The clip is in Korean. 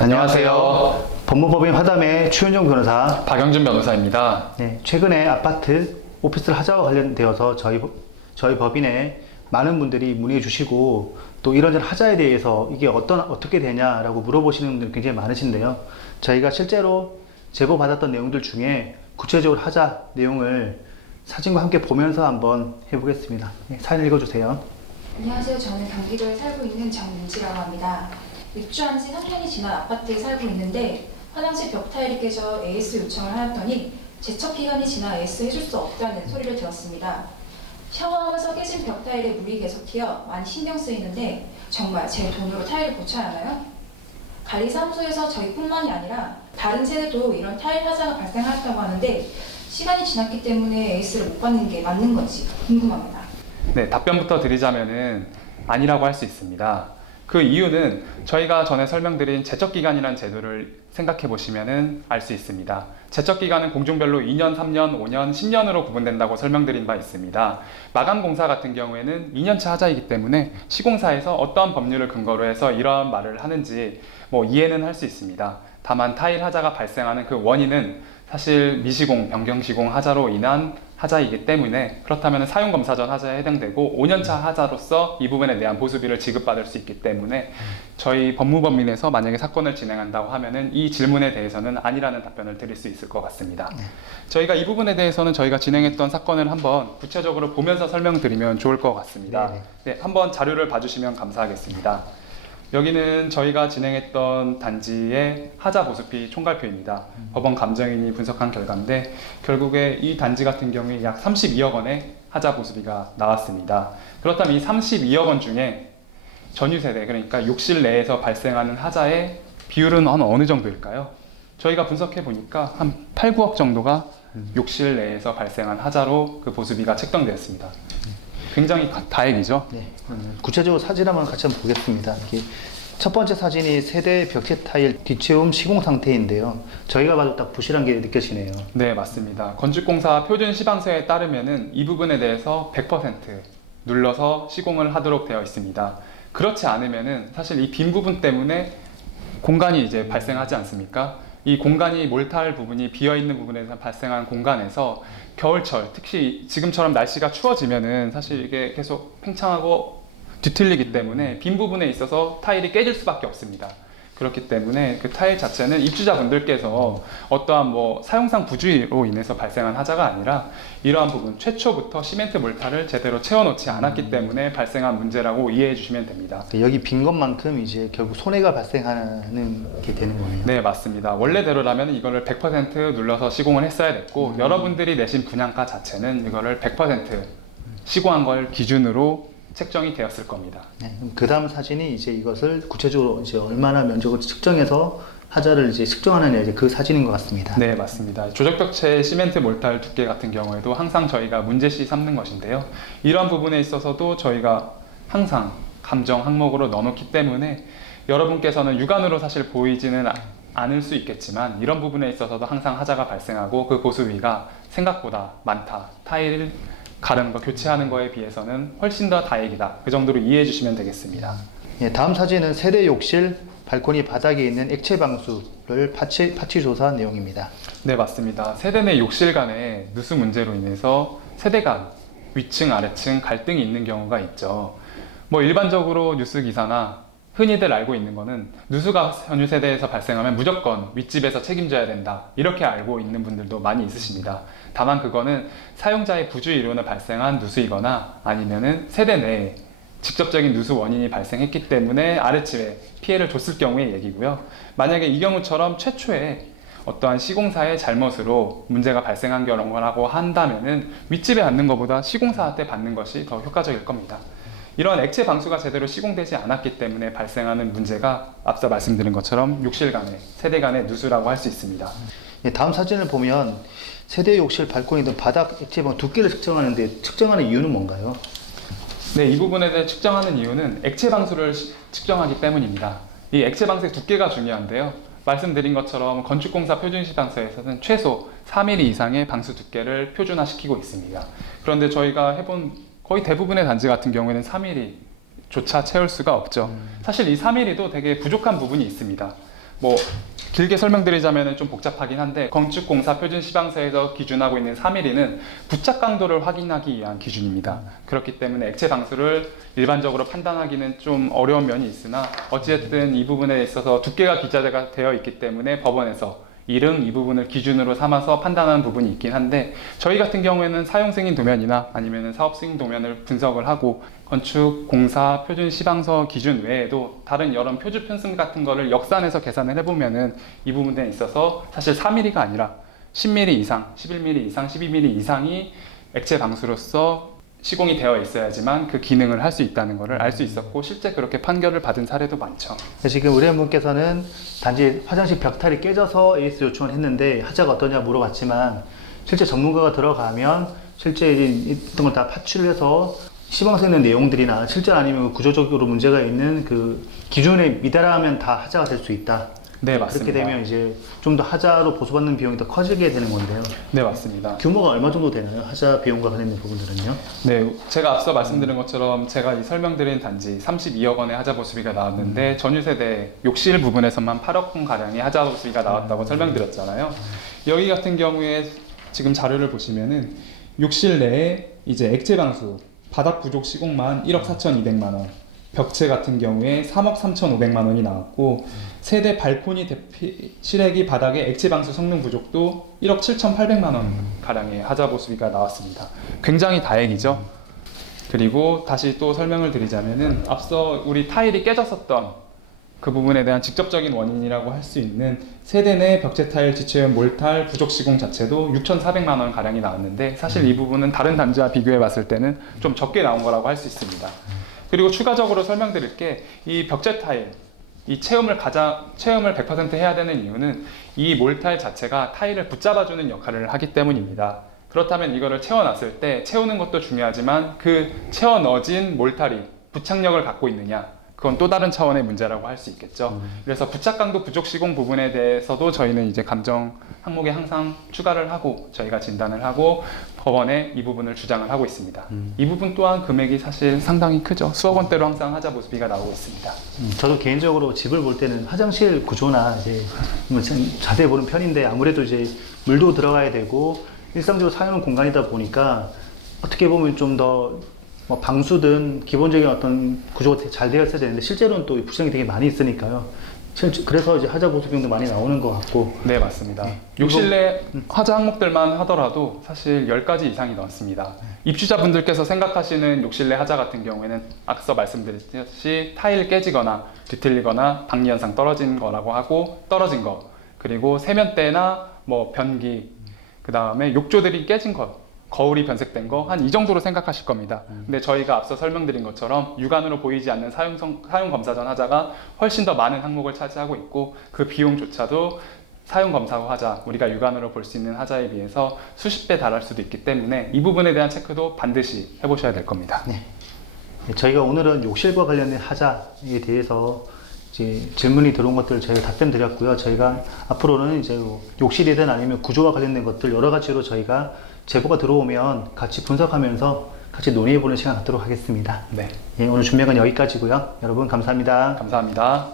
안녕하세요. 법무법인 화담의 추현정 변호사. 박영준 변호사입니다. 네, 최근에 아파트, 오피스텔 하자와 관련되어서 저희 법인에 많은 분들이 문의해 주시고 또 이런저런 하자에 대해서 이게 어떻게 되냐라고 물어보시는 분들이 굉장히 많으신데요. 저희가 실제로 제보 받았던 내용들 중에 구체적으로 하자 내용을 사진과 함께 보면서 한번 해보겠습니다. 네, 사진 읽어주세요. 안녕하세요. 저는 경기도에 살고 있는 정민지라고 합니다. 입주한 지 3년이 지난 아파트에 살고 있는데 화장실 벽 타일이 깨져 AS 요청을 하였더니 제척 기간이 지나 AS 해줄 수 없다는 소리를 들었습니다. 샤워하면서 깨진 벽 타일에 물이 계속 튀어 많이 신경 쓰이는데 정말 제 돈으로 타일을 고쳐야 하나요? 관리사무소에서 저희뿐만이 아니라 다른 세대도 이런 타일 하자가 발생하였다고 하는데 시간이 지났기 때문에 AS를 못 받는 게 맞는 건지 궁금합니다. 네, 답변부터 드리자면은 아니라고 할 수 있습니다. 그 이유는 저희가 전에 설명드린 제척기간이라는 제도를 생각해 보시면은 알 수 있습니다. 제척기간은 공종별로 2년, 3년, 5년, 10년으로 구분된다고 설명드린 바 있습니다. 마감공사 같은 경우에는 2년차 하자이기 때문에 시공사에서 어떠한 법률을 근거로 해서 이러한 말을 하는지 이해는 할 수 있습니다. 다만 타일 하자가 발생하는 그 원인은 사실 미시공, 변경시공 하자로 인한 하자이기 때문에 그렇다면 사용검사 전 하자에 해당되고 5년차 하자로서 이 부분에 대한 보수비를 지급받을 수 있기 때문에 저희 법무법인에서 만약에 사건을 진행한다고 하면은 이 질문에 대해서는 아니라는 답변을 드릴 수 있을 것 같습니다. 저희가 이 부분에 대해서는 저희가 진행했던 사건을 한번 구체적으로 보면서 설명드리면 좋을 것 같습니다. 네, 한번 자료를 봐주시면 감사하겠습니다. 여기는 저희가 진행했던 단지의 하자 보수비 총괄표입니다. 법원 감정인이 분석한 결과인데 결국에 이 단지 같은 경우에 약 32억 원의 하자 보수비가 나왔습니다. 그렇다면 이 32억 원 중에 전유세대, 그러니까 욕실 내에서 발생하는 하자의 비율은 어느 정도일까요? 저희가 분석해 보니까 한 8, 9억 정도가 욕실 내에서 발생한 하자로 그 보수비가 책정되었습니다. 굉장히 다행이죠. 네, 구체적으로 사진 한번 같이 한번 보겠습니다. 첫 번째 사진이 세대 벽체 타일 뒷채움 시공 상태인데요. 저희가 봐도 딱 부실한 게 느껴지네요. 네, 맞습니다. 건축공사 표준 시방서에 따르면은 이 부분에 대해서 100% 눌러서 시공을 하도록 되어 있습니다. 그렇지 않으면은 사실 이 빈 부분 때문에 공간이 이제 발생하지 않습니까? 이 공간이 몰탈 부분이 비어있는 부분에서 발생한 공간에서 겨울철, 특히 지금처럼 날씨가 추워지면은 사실 이게 계속 팽창하고 뒤틀리기 때문에 빈 부분에 있어서 타일이 깨질 수밖에 없습니다. 그렇기 때문에 그 타일 자체는 입주자분들께서 어떠한 사용상 부주의로 인해서 발생한 하자가 아니라 이러한 부분 최초부터 시멘트 몰타를 제대로 채워놓지 않았기 때문에 발생한 문제라고 이해해 주시면 됩니다. 여기 빈 것만큼 이제 결국 손해가 발생하는 게 되는 거네요. 네, 맞습니다. 원래대로라면 이거를 100% 눌러서 시공을 했어야 됐고 여러분들이 내신 분양가 자체는 이거를 100% 시공한 걸 기준으로 책정이 되었을 겁니다. 네, 그 다음 사진이 이제 이것을 구체적으로 이제 얼마나 면적을 측정해서 하자를 이제 측정하느냐 이제 그 사진인 것 같습니다. 네, 맞습니다. 조적벽체 시멘트 몰탈 두께 같은 경우에도 항상 저희가 문제시 삼는 것인데요. 이런 부분에 있어서도 저희가 항상 감정 항목으로 넣어놓기 때문에 여러분께서는 육안으로 사실 보이지는 않을 수 있겠지만 이런 부분에 있어서도 항상 하자가 발생하고 그 보수비가 생각보다 많다. 타일 가르는 거, 교체하는 거에 비해서는 훨씬 더 다행이다. 그 정도로 이해해 주시면 되겠습니다. 네, 다음 사진은 세대 욕실 발코니 바닥에 있는 액체 방수를 파치 조사한 내용입니다. 네, 맞습니다. 세대 내 욕실 간의 누수 문제로 인해서 세대 간 위층, 아래층 갈등이 있는 경우가 있죠. 일반적으로 뉴스 기사나 흔히들 알고 있는 거는 누수가 현유 세대에서 발생하면 무조건 윗집에서 책임져야 된다. 이렇게 알고 있는 분들도 많이 있으십니다. 다만 그거는 사용자의 부주의로 발생한 누수이거나 아니면은 세대 내에 직접적인 누수 원인이 발생했기 때문에 아랫집에 피해를 줬을 경우의 얘기고요. 만약에 이 경우처럼 최초에 어떠한 시공사의 잘못으로 문제가 발생한 경우라고 한다면은 윗집에 받는 것보다 시공사한테 받는 것이 더 효과적일 겁니다. 이런 액체 방수가 제대로 시공되지 않았기 때문에 발생하는 문제가 앞서 말씀드린 것처럼 욕실 간의, 세대 간의 누수라고 할 수 있습니다. 네, 다음 사진을 보면 세대 욕실 발코니 등 바닥 액체 방 두께를 측정하는데 측정하는 이유는 뭔가요? 네, 이 부분에 대해 측정하는 이유는 액체 방수를 측정하기 때문입니다. 이 액체 방수의 두께가 중요한데요. 말씀드린 것처럼 건축공사 표준시방서에서는 최소 4mm 이상의 방수 두께를 표준화시키고 있습니다. 그런데 저희가 해본 거의 대부분의 단지 같은 경우에는 3mm조차 채울 수가 없죠. 사실 이 3mm도 되게 부족한 부분이 있습니다. 뭐 길게 설명드리자면 좀 복잡하긴 한데 건축공사 표준 시방서에서 기준하고 있는 3mm는 부착 강도를 확인하기 위한 기준입니다. 그렇기 때문에 액체 방수를 일반적으로 판단하기는 좀 어려운 면이 있으나 어찌됐든 이 부분에 있어서 두께가 기재가 되어 있기 때문에 법원에서 이름 이 부분을 기준으로 삼아서 판단하는 부분이 있긴 한데 저희 같은 경우에는 사용 승인 도면이나 아니면 사업 승인 도면을 분석을 하고 건축 공사 표준 시방서 기준 외에도 다른 여러 표준 편승 같은 거를 역산해서 계산을 해보면은 이 부분에 있어서 사실 4mm가 아니라 10mm 이상, 11mm 이상, 12mm 이상이 액체 방수로서 시공이 되어 있어야지만 그 기능을 할 수 있다는 것을 알 수 있었고 실제 그렇게 판결을 받은 사례도 많죠. 지금 의뢰인분께서는 단지 화장실 벽탈이 깨져서 AS 요청을 했는데 하자가 어떠냐 물어봤지만 실제 전문가가 들어가면 실제 있던 걸 다 파출을 해서 시방서에 있는 내용들이나 실제 아니면 구조적으로 문제가 있는 그 기준에 미달하면 다 하자가 될 수 있다. 네, 맞습니다. 그렇게 되면 이제 좀 더 하자로 보수받는 비용이 더 커지게 되는 건데요. 네, 맞습니다. 규모가 얼마 정도 되나요? 하자 비용과 관련된 부분들은요? 네, 제가 앞서 말씀드린 것처럼 제가 이 설명드린 단지 32억 원의 하자 보수비가 나왔는데 전유세대 욕실 부분에서만 8억 원 가량의 하자 보수비가 나왔다고 설명드렸잖아요. 여기 같은 경우에 지금 자료를 보시면은 욕실 내에 이제 액체 방수 바닥 부족 시공만 1억 4,200만 원, 벽체 같은 경우에 3억 3,500만 원이 나왔고 세대 발코니 대피 실외기 바닥의 액체 방수 성능 부족도 1억 7,800만 원 가량의 하자 보수비가 나왔습니다. 굉장히 다행이죠. 그리고 다시 또 설명을 드리자면은 앞서 우리 타일이 깨졌었던 그 부분에 대한 직접적인 원인이라고 할 수 있는 세대 내 벽체 타일 지체형 몰탈 부족 시공 자체도 6,400만 원 가량이 나왔는데 사실 이 부분은 다른 단지와 비교해 봤을 때는 좀 적게 나온 거라고 할 수 있습니다. 그리고 추가적으로 설명드릴 게 이 벽체 타일 이 체험을 100% 해야 되는 이유는 이 몰타일 자체가 타일을 붙잡아주는 역할을 하기 때문입니다. 그렇다면 이거를 채워놨을 때 채우는 것도 중요하지만 그 채워 넣어진 몰탈이 부착력을 갖고 있느냐 그건 또 다른 차원의 문제라고 할 수 있겠죠. 그래서 부착 강도 부족 시공 부분에 대해서도 저희는 이제 감정 항목에 항상 추가를 하고 저희가 진단을 하고 법원에 이 부분을 주장을 하고 있습니다. 이 부분 또한 금액이 사실 상당히 크죠. 수억 원대로 항상 하자 보수비가 나오고 있습니다. 저도 개인적으로 집을 볼 때는 화장실 구조나 이제 뭐 자세히 보는 편인데 아무래도 이제 물도 들어가야 되고 일상적으로 사용하는 공간이다 보니까 어떻게 보면 좀 더 뭐 방수든 기본적인 어떤 구조가 잘 되어 있어야 되는데 실제로는 또 부정이 되게 많이 있으니까요. 그래서 이제 하자 보수 비용도 많이 나오는 것 같고. 네, 맞습니다. 욕실 내 하자 항목들만 하더라도 사실 10가지 이상이 나왔습니다. 입주자분들께서 생각하시는 욕실 내 하자 같은 경우에는 앞서 말씀드렸듯이 타일 깨지거나 뒤틀리거나 방리 현상 떨어진 거라고 하고 떨어진 거 그리고 세면대나 뭐 변기 그 다음에 욕조들이 깨진 것 거울이 변색된 거 한 이 정도로 생각하실 겁니다. 근데 저희가 앞서 설명드린 것처럼 육안으로 보이지 않는 사용 검사 전 하자가 훨씬 더 많은 항목을 차지하고 있고 그 비용조차도 사용 검사 후 하자 우리가 육안으로 볼 수 있는 하자에 비해서 수십 배 달할 수도 있기 때문에 이 부분에 대한 체크도 반드시 해보셔야 될 겁니다. 네. 저희가 오늘은 욕실과 관련된 하자에 대해서 이제 질문이 들어온 것들 저희가 답변 드렸고요. 저희가 앞으로는 이제 욕실이든 아니면 구조와 관련된 것들 여러 가지로 저희가 제보가 들어오면 같이 분석하면서 같이 논의해보는 시간 갖도록 하겠습니다. 네. 예, 오늘 준비한 건 여기까지고요. 여러분 감사합니다. 감사합니다.